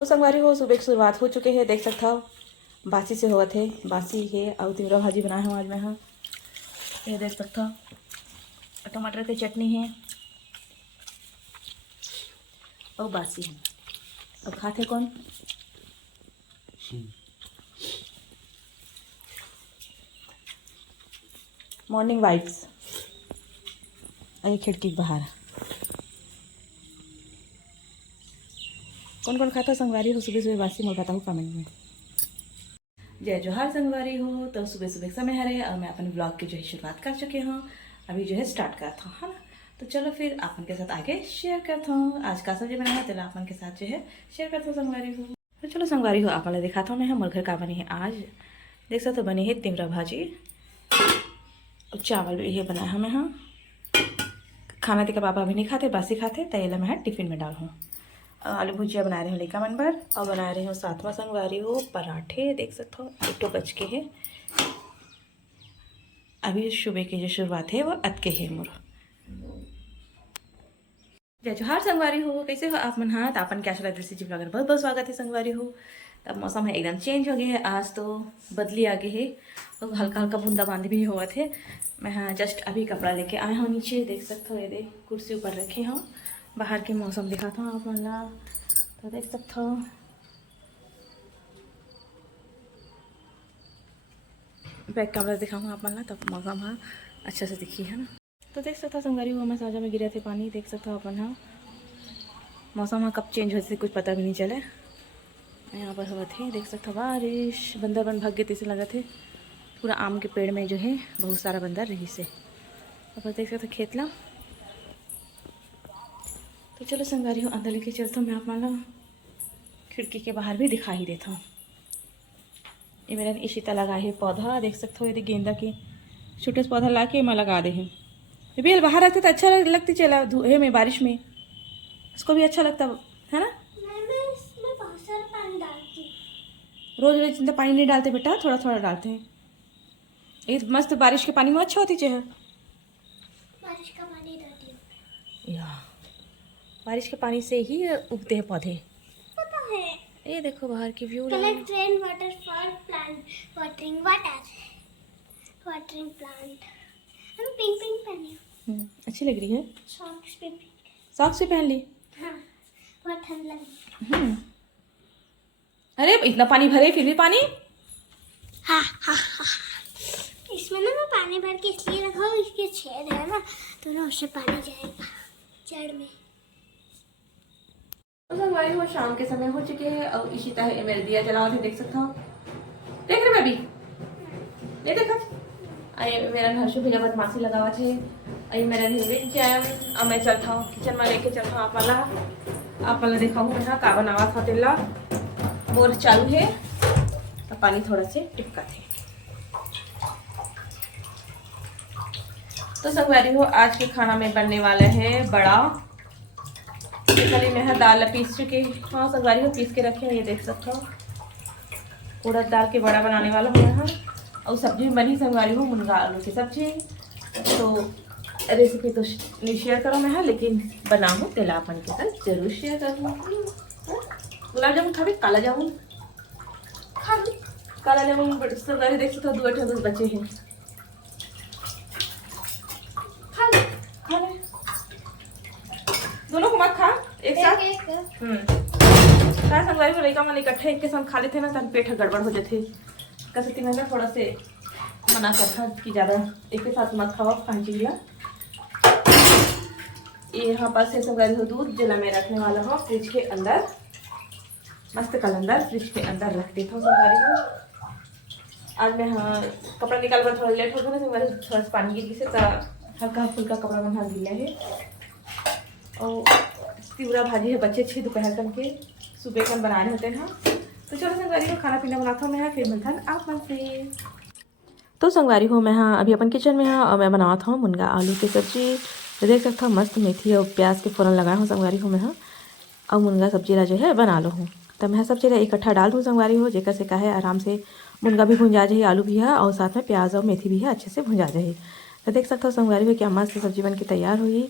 तो संगवारी हो सुबह की शुरुआत हो चुके हैं, देख सकता हो बासी से हुआ थे। बासी है और तिवरा भाजी बनाया हूँ आज मैं। हाँ ये देख सकता हो टमाटर की चटनी है और बासी है। अब खाते कौन? Morning vibes. अरे खिड़की के बाहर कौन कौन खाता संगवारी हो सुबह सुबह बासी? मैं बताऊँ कमेंट में। जय जोहार संगवारी हो। तो सुबह सुबह समय है और मैं अपने ब्लॉग की जो है शुरुआत कर चुकी हूँ। अभी जो है स्टार्ट करता हूँ, है ना। तो चलो फिर अपन के साथ आगे शेयर करता हूँ आज का सब्जी बनाया है, तो अपन के साथ जो है शेयर करता हूँ संगवारी हो। तो चलो संगवारी हो आप दिखाता हूँ मैं। मोर घर का बनी है आज, देख सकते हो। बनी है तिमरा भाजी और चावल भी ये बनाया है मैं। हाँ खाना तीखा पापा अभी नहीं खाते, बासी खाते, तैयार मैं टिफिन में डाल हूँ। आलू भुजिया बना रही हूँ लेका मन भर, और बना रही हूँ सातवां संगवारी हो पराठे। देख सकते हो एक तो बच के है। अभी सुबह की जो शुरुआत है वो अत के है मोर। जय जोहार संगवारी हो, कैसे हो आप मन? हाँ तो अपन क्या चला दृष्टि जी ब्लॉगर बहुत बहुत स्वागत है संगवारी हो। तब मौसम है एकदम चेंज हो गया है, आज तो बदली आ गई है तो हल्का हल्का बूंदाबांदी भी हुआ थे। मैं हाँ जस्ट अभी कपड़ा लेके आया हूँ नीचे, देख सकते हो। ये देख कुर्सी ऊपर रखे हूँ, बाहर के मौसम दिखाता हूँ आप मन ला। तो देख सकते हो बैक कैमरा दिखाऊँ आप मन ला, तब मौसम हाँ अच्छा से दिखी है ना। तो देख सकता संगवारी हो मैं साजा में गिरे थे पानी, देख सकता हो अपन। हाँ मौसम हाँ कब चेंज हो से कुछ पता भी नहीं चले। यहाँ पर हुआ थे, देख सकते हो बारिश। बंदर बन भाग गए थे लगा थे पूरा आम के पेड़ में जो है बहुत सारा बंदर रही से। अब देख सकते खेत ला। तो चलो संगवारी हो अंदर लेके चलता हूँ मैं आप मान। खिड़की के बाहर भी दिखा ही देता हूँ। ये मेरा इशिता लगा है पौधा, देख सकते हो। यदि गेंदा के छोटे से पौधा ला के मैं लगा दे हैं। बेल बाहर रखते तो अच्छा लगती चला धुए में बारिश में, उसको भी अच्छा लगता है ना। रोज रोज इतना पानी नहीं डालते बेटा, थोड़ा थोड़ा डालते हैं। ये मस्त बारिश के पानी में अच्छा होती चाहिए। बारिश का पानी डालती हूँ या बारिश के पानी से ही उगते हैं पौधे, पता है। ये देखो बाहर की view. Collect rain water for plant, watering water, watering plant. हम पिंक पिंक पहनी। अच्छी लग रही है। सॉक्स पे पिंक। सॉक्स भी पहन ली। हाँ बहुत ठंड लगी। अरे इतना पानी भरे फिर भी पानी। हाँ हाँ हाँ इसमें ना मैं पानी भर के इसलिए रखा हूँ, इसके छेद है ना तो ना उससे पानी जाएगा जड़ में। तो संगवारी हो शाम के समय हो चुके हैं और इशिता है मेरे दिया जला थे, देख सकता हूँ। देख रहे बेबी ये देखा आई मेरा हर्षु भैया बदमाशी लगा हुआ थे। आई मेरा भी जैम। अब मैं चलता हूँ किचन में लेके चलता हूँ आप वाला दिखाऊँ मैं। हाँ का बनावा था तेला मोर चालू है तो पानी थोड़ा से टिपका थे। तो संगवारी हो आज के खाना में बनने वाला है बड़ा। करी में है दाल पीस चुके। हाँ संगवारी हो पीस के रखे हैं, ये देख सकते हो। उड़द दाल के बड़ा बनाने वाला हूँ यहाँ। और सब्जी बनी संगवारी हो मुनगा आलू की सब्जी। तो रेसिपी तो नहीं शेयर करो मैं, लेकिन बनाऊँ तेलापन के साथ जरूर शेयर करूँ। गुलाब जामुन खा भी, काला जामुन खा भी। काला जामुन संगवारी देख सकते हो 2 बचे हैं। खा ले खा ले, दोनों को मत खा एक साथ। का संगवारी को लड़का मन इकट्ठे एक के साथ खा लेते ना तन पेट गड़बड़ हो जाते। कसती मैंने थोड़ा से मना करता कि ज़्यादा एक के साथ मत खाओ खांची। ये यहाँ पास से संगवारी हो दूध जला में रखने वाला हो फ्रिज के अंदर, मस्त कलंदर फ्रिज के अंदर रख देता हूँ संगवारी को। आज मैं हाँ कपड़ा निकाल कर थोड़ा लेट हो गया ना संगवारी, थोड़ा सा पानी गिर से हल्का फुल्का कपड़ा बना गिला है। और तिवरा भाजी है बच्चे अच्छे दोपहर तक के सुबह कल बनाने होते हैं। तो चलो संगवारी को खाना पीना बनाता हूँ मैं, फिर मिलता है आप मन से। तो संगवारी हो मैं हाँ अभी अपन किचन में हाँ और मैं बनाता हूँ मुनगा आलू की सब्जी। तो देख सकता हूँ मस्त मेथी और प्याज के फ़ौरन लगाया हूँ संगवारी हो मैं। हाँ और मुनगा सब्जी ला जो है बना लो हूँ। तब मैं सब चीज़ इकट्ठा डाल दूँ संगवारी हो, जेकर से का है आराम से मुनगा भी भुंजा जाए, आलू भी है और साथ में प्याज और मेथी भी है अच्छे से भुंजा जाए। तो देख सकते हो संगवारी हो क्या मस्त सब्जी बन के तैयार हुई।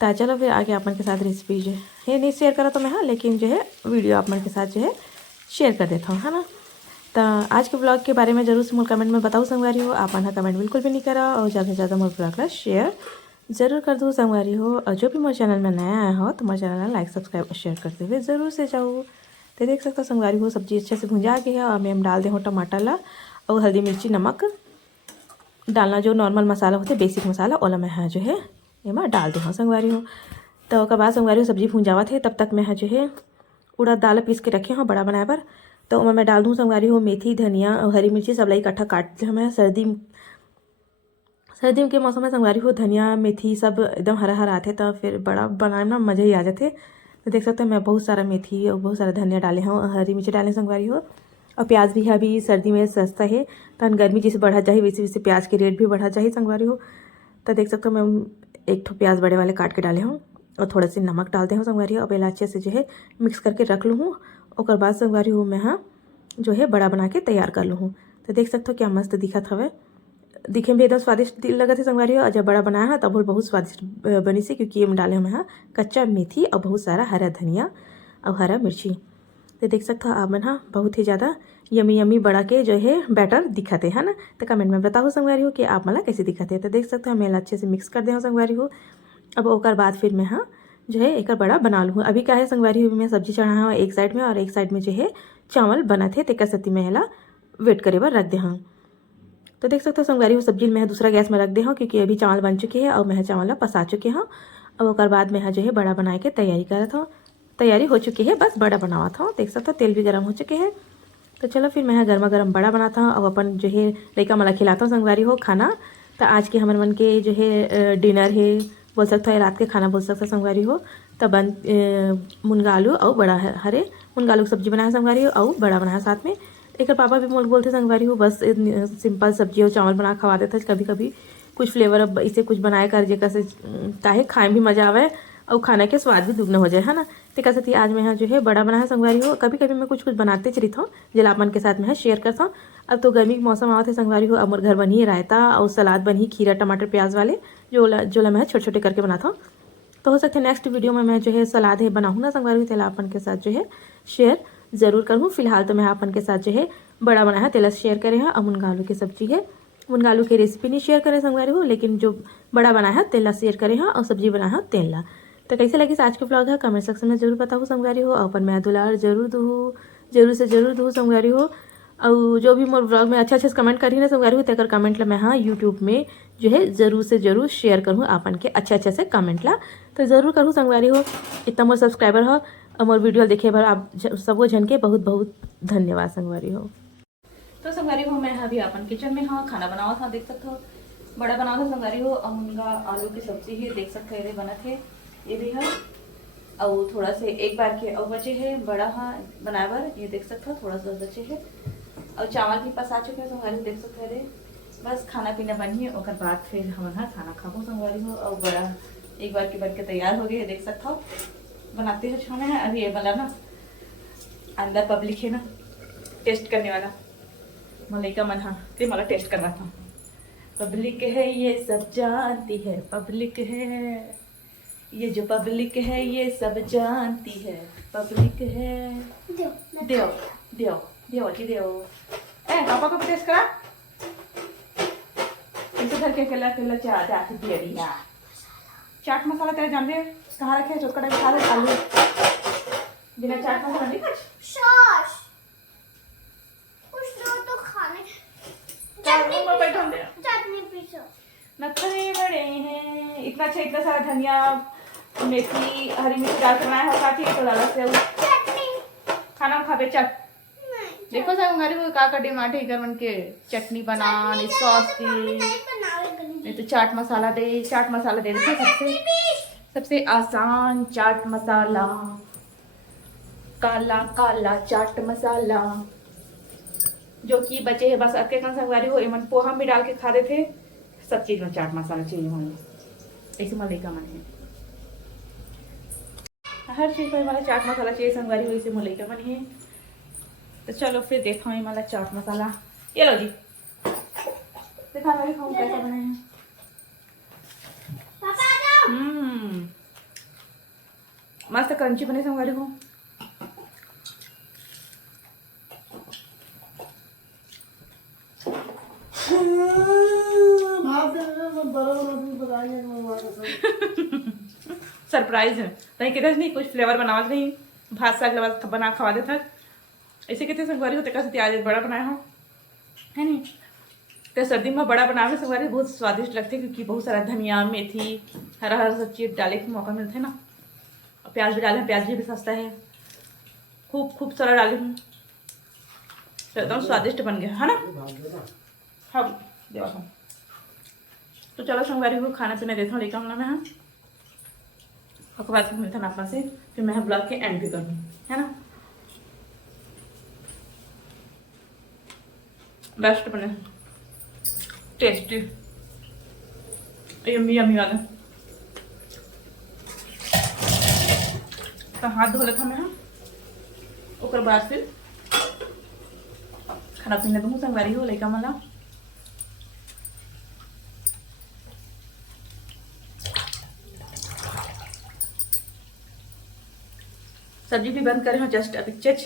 तो चलो फिर आगे अपन के साथ रेसिपी जो है नहीं शेयर करा तो मैं हाँ, लेकिन जो है वीडियो अपन के साथ जो है शेयर कर देता हूँ, है ना। तो आज के ब्लॉग के बारे में जरूर से मोर कमेंट में बताऊँ संगवारी हो। आप हाँ कमेंट बिल्कुल भी नहीं करा और ज़्यादा से ज़्यादा मोर ब्लॉग ला शेयर ज़रूर कर दो संगवारी हो। और जो भी मोर चैनल में नया आया हो तो मोर चैनल लाइक सब्सक्राइब और शेयर करते हुए ज़रूर से जाओ। तो देख सकते हो संगवारी हो सब्जी अच्छे से भुंजा गई है और मैं हम डाल दे हो टमाटर ला और हल्दी मिर्ची नमक डालना जो नॉर्मल मसाला होते बेसिक मसाला ओला मैं हाँ जो है एमा डाल दे हो संगवारी हो। तो उसके बाद संगवारी हो सब्जी भुंजावत है तब तक मैं हाँ जो है उड़द दाल पीस के रखे हूँ बड़ा बनाए पर। तो मैं डाल दूँ संगवारी हो मेथी धनिया और हरी मिर्ची सब लाई इकट्ठा काट ले हमें सर्दी के मौसम में संगवारी हो धनिया मेथी सब एकदम हरा हरा आते तो फिर बड़ा बनाए ना मज़ा ही आ जाते। तो देख सकते हो मैं बहुत सारा मेथी और बहुत सारा धनिया डाले हूँ और हरी मिर्ची डाले संगवारी हो। और प्याज भी है अभी सर्दी में सस्ता है तो गर्मी जैसे बढ़ा जाए वैसे वैसे प्याज के रेट भी बढ़ा जाए संगवारी हो। तो देख सकते हो मैं एक ठो प्याज बड़े वाले काट के डाले हूँ और थोड़ा सी नमक डालते हैं संगवारी हो। अब पहले अच्छे से जो है मिक्स करके रख लूँ हूँ और बाद संगवारी हो मैं हाँ जो है बड़ा बना के तैयार कर लूँ हूँ। तो देख सकते हो क्या मस्त दिखत हवे, दिखे में एकदम स्वादिष्ट लगा थे संगवारी हो। और जब बड़ा बनाया है तब बहुत स्वादिष्ट बनी से क्योंकि ये डाले हमें हाँ कच्चा मेथी और बहुत सारा हरा धनिया और हरा मिर्ची। तो देख सकते हो आप मन हाँ बहुत ही ज़्यादा यमी यमी बड़ा के जो है बैटर दिखाते है ना। तो कमेंट में बताओ संगवारी हो कि आप मला कैसे दिखाते हैं। तो देख सकते हो मैं अच्छे से मिक्स कर दे संगवारी हो। अब ओकर बाद फिर मैं हाँ जो है एक बड़ा बना लूँ। अभी क्या है संगवारी हो मैं सब्जी चढ़ा हूँ एक साइड में और एक साइड में जो है चावल बना थे तेकर सती में हेला वेट करे बर रख दे हाँ। तो देख सकते हो संगवारी हो सब्जी मैं दूसरा गैस में रख दे हूँ क्योंकि अभी चावल बन चुके हैं और मैं चावल पसा चुके हूँ। अब ओकर बाद मैं जो है बड़ा बना के तैयारी करत हूँ, तैयारी हो चुकी है बस बड़ा बनावत हूँ। देख सकते हो तेल भी गर्म हो चुके हैं। तो चलो फिर मैं गर्मा गर्म बड़ा बनाता हूँ और अपन जो है लड़का मला खिलाता हूँ संगवारी हो खाना। तो आज के हमारे मन के जो है डिनर है बोल सकते हो रात के खाना बोल सकते हो संगवारी हो। तो बन मुनगा आलू और बड़ा हरे मुनगा आलू की सब्जी बनाया संगवारी हो और बड़ा बनाया साथ में। एक पापा भी मोल बोलते संगवारी हो बस सिंपल सब्जी और चावल बना खवा देते कभी कभी कुछ फ्लेवर अब इसे कुछ बनाए कर जेकर से काहे खाए भी मज़ा आवे और खाने के स्वाद भी दुगना हो जाए है ना। तो कैसे आज मैं यहाँ जो है बड़ा बनाया संगवारी हो। कभी कभी मैं कुछ कुछ बनाते चलता हूँ जिला अपन के साथ में शेयर करता हूँ। अब तो गर्मी के मौसम आते संगवारी हो। अब मोर घर बनी रायता और सलाद बनी खीरा टमाटर प्याज वाले जो मैं छोटे छोटे करके बनाता हूँ। तो हो सकता है नेक्स्ट वीडियो में मैं जो है सलाद है बनाऊँ ना संगवारी हो तेला अपन के साथ जो है शेयर ज़रूर करूँ। फिलहाल तो मैं अपन के साथ जो है बड़ा बनाया तेला शेयर करे हैं और मुनगा आलू की सब्जी है मुनगा आलू की रेसिपी नहीं शेयर करे संगवारी हो लेकिन जो बड़ा बनाया है तेला शेयर करे हैं और सब्जी बनाया है तेला। तो कैसे लगी आज के ब्लॉग है कमेंट सेक्शन में जरूर बताओ संगवारी हो। अपन मैं दुलार जरूर दूँ संगवारी हो। और जो भी मोर ब्लॉग में अच्छा से कमेंट करी ना संगवारी हो तेकर कमेंट ला मैं हाँ यूट्यूब में जो है ज़रूर से ज़रूर शेयर करूँ अपन के अच्छे से कमेंट ला। तो ज़रूर करूँ संगवारी हो। इतना मोर सब्सक्राइबर हो और मोर वीडियो देखे बार आप सबो जन के बहुत बहुत धन्यवाद संगवारी हो। तो संगवारी हो मैं अभी अपन किचन में हाँ खाना बनावा था देख सकते हो बड़ा बना था संगवारी हो और मुनगा आलू की सब्जी है देख सकते हो बना थे ये भी है और थोड़ा से एक बार के और बचे है बड़ा हाँ बनाए बार ये देख सकते हो थोड़ा सा बचे है और चावल भी पसा चुके हैं संगवारी देख सकते हैं। बस खाना पीना बनी और बाद फिर हम हाँ खाना खाओ संगवारी हो। और बड़ा एक बार के बन के तैयार हो गए है देख सकते हो बनाते हैं खाना है। अभी ये वाला ना अंदर पब्लिक है ना टेस्ट करने वाला मलाइका मन हाँ ते मला टेस्ट करना था। पब्लिक है ये सब जानती है पब्लिक है ये जो पब्लिक है ये सब जानती है पब्लिक है। देव देव देव जी देव ए पापा को टेस्ट करा इसे घर के केला केला जाती दे रही है। चाट मसाला तेरे जान दे कहाँ रखे चोटकटा खा ले आलू बिना चाट मसाला नहीं कुछ सॉस कुछ तो खाने चटनी पीसो नखरे बड़े हैं इतना अच्छा इतना सारा धनिया मेथी हरी मिर्च डाल के बनाया होता थी तो डाला से चटनी खाना खाते चट देखो संगवारी हो का डिमांड है मन के चटनी बना सॉस की नहीं तो चाट मसाला दे सबसे आसान चाट मसाला काला काला चाट मसाला जो कि बचे है बस अक्के कन संगवारी हो इमन पोहा भी डाल के खा दे थे सब चीज में चाट मसाला चाहिए होने ऐसे मलाइका मन है हर चीज में हमारा चाट मसाला चाहिए संगवारी हो इसे मलाइका मन है। तो चलो फिर देखा हूँ हमारा चाट मसाला ये लो जी दिखा रही हूँ कैसा बनाए हैं। मस्त क्रंची बने संगवारी हो। सरप्राइज है तही के नहीं कुछ फ्लेवर बनावत नहीं भात साग लगा बना खवा देता ऐसे कहते संगवारी हो तक से आज बड़ा बनाया हो है नहीं तो सर्दी में बड़ा बनावे संगवारी बहुत स्वादिष्ट लगते क्योंकि बहुत सारा धनिया मेथी हरा हरा सब चीज़ डाले के मौका मिलता है ना। प्याज भी डाले हैं, प्याज भी सस्ता है, खूब सारा डाली हूँ तो एकदम स्वादिष्ट बन गया है ना। हाँ देवा हम तो चलो संगवारी को खाना पीना देता हूँ लेकर हमला में। हाँ और बाद में मिलता नापा से फिर मैं ब्लॉग के एंड भी करूँ है ना। बेस्ट बने टेस्टी यम्मी यम्मी वाले तो हाथ धो लेता हूँ मैं। ओकर बाद फिर खाना पीना दूँ संगवारी हो लेकर मला। सब्जी भी बंद करे हूँ जस्ट अभी चच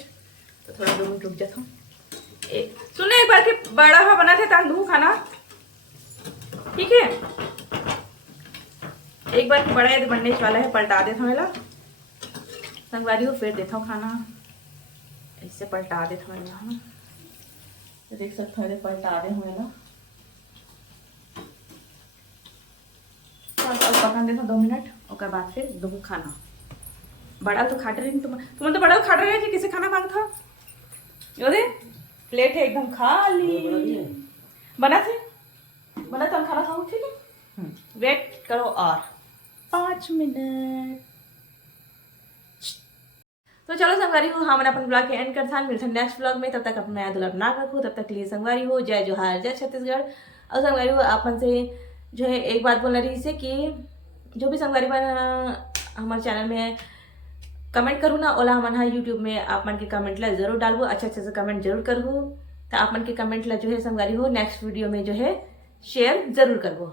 तो थोड़ा 2 मिनट रुक जाता हूँ। सुनो एक बार के बड़ा हुआ बना थे तांदू खाना ठीक है। एक बार बड़ा है बनने वाला है पलटा देता हूँ मेला संगवारी हो फिर देता हूँ खाना इससे पलटा देता हूँ मेला। तो देख सकते हो पलटा दे मेला पका देता 2 मिनट और बाद फिर दूँ खाना। बड़ा तो खाट रही तुम तो बड़ा खाट रहे जी किसे खाना मांगता अरे प्लेट है एकदम खाली बना तो खाना खाऊं ठीक है। वेट करो और 5 मिनट। तो चलो संगवारी हो हम अपन ब्लॉग के एंड कर मिलते हैं नेक्स्ट ब्लॉग में। तब तक अपना याद दुलार ना रखो तब तक लिए संगवारी हो जय जोहार जय छत्तीसगढ़। और संगवारी हो अपन से जो है एक बात बोलना रही से कि जो भी संगवारी बन हमारे चैनल में कमेंट करूँ ना ओला हमन हाँ यूट्यूब में आप मन के कमेंट ला जरूर डालबो अच्छे से कमेंट जरूर करबो तो आप मन के कमेंट ला जो है संगवारी हो नेक्स्ट वीडियो में जो है शेयर जरूर करबो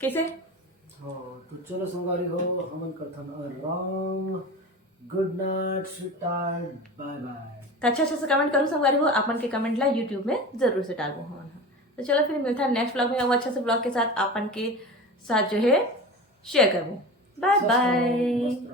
कैसे। हाँ तो चलो संगवारी हो हमन करथन आराम good night sweet bye bye. तो अच्छे से कमेंट करूँ संगवारी हो आप मन के कमेंट ला यूट्यूब में जरूर से डालबो हमन। तो चलो फिर मिलता है नेक्स्ट ब्लॉग में और अच्छे से ब्लॉग के साथ आपन के साथ जो है शेयर करबो। Bye bye.